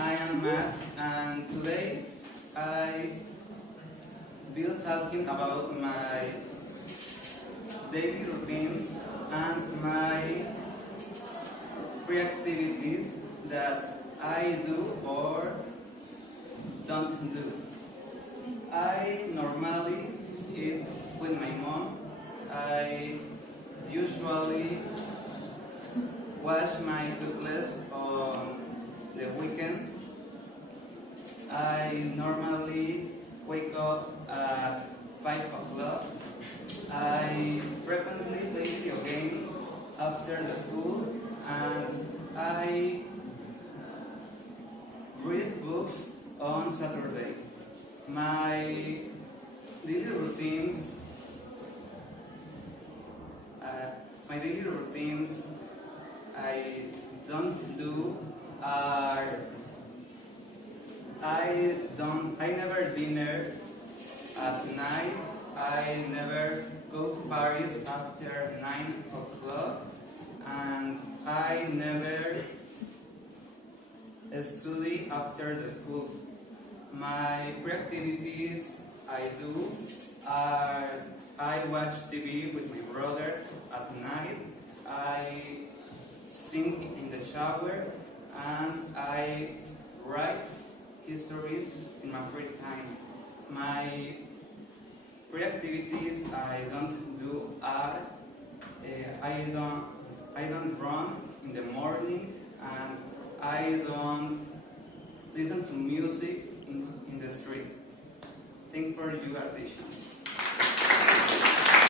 I am Matt, and today I will talking about my daily routines and my free activities that I do or don't do. I normally eat with my mom. I usually wash my clothes on the weekend. I normally wake up at 5 o'clock. I frequently play video games after the school, and I read books on Saturday. My daily routines, my daily routines I don't do are I never dinner at night. I never go to Paris after 9 o'clock, and I never study after the school. My free activities I do are I watch TV with my brother at night. I sing in the shower, and I write histories in my free time. My free activities I don't do are I don't run in the morning, and I don't listen to music in the street. Thanks for your attention.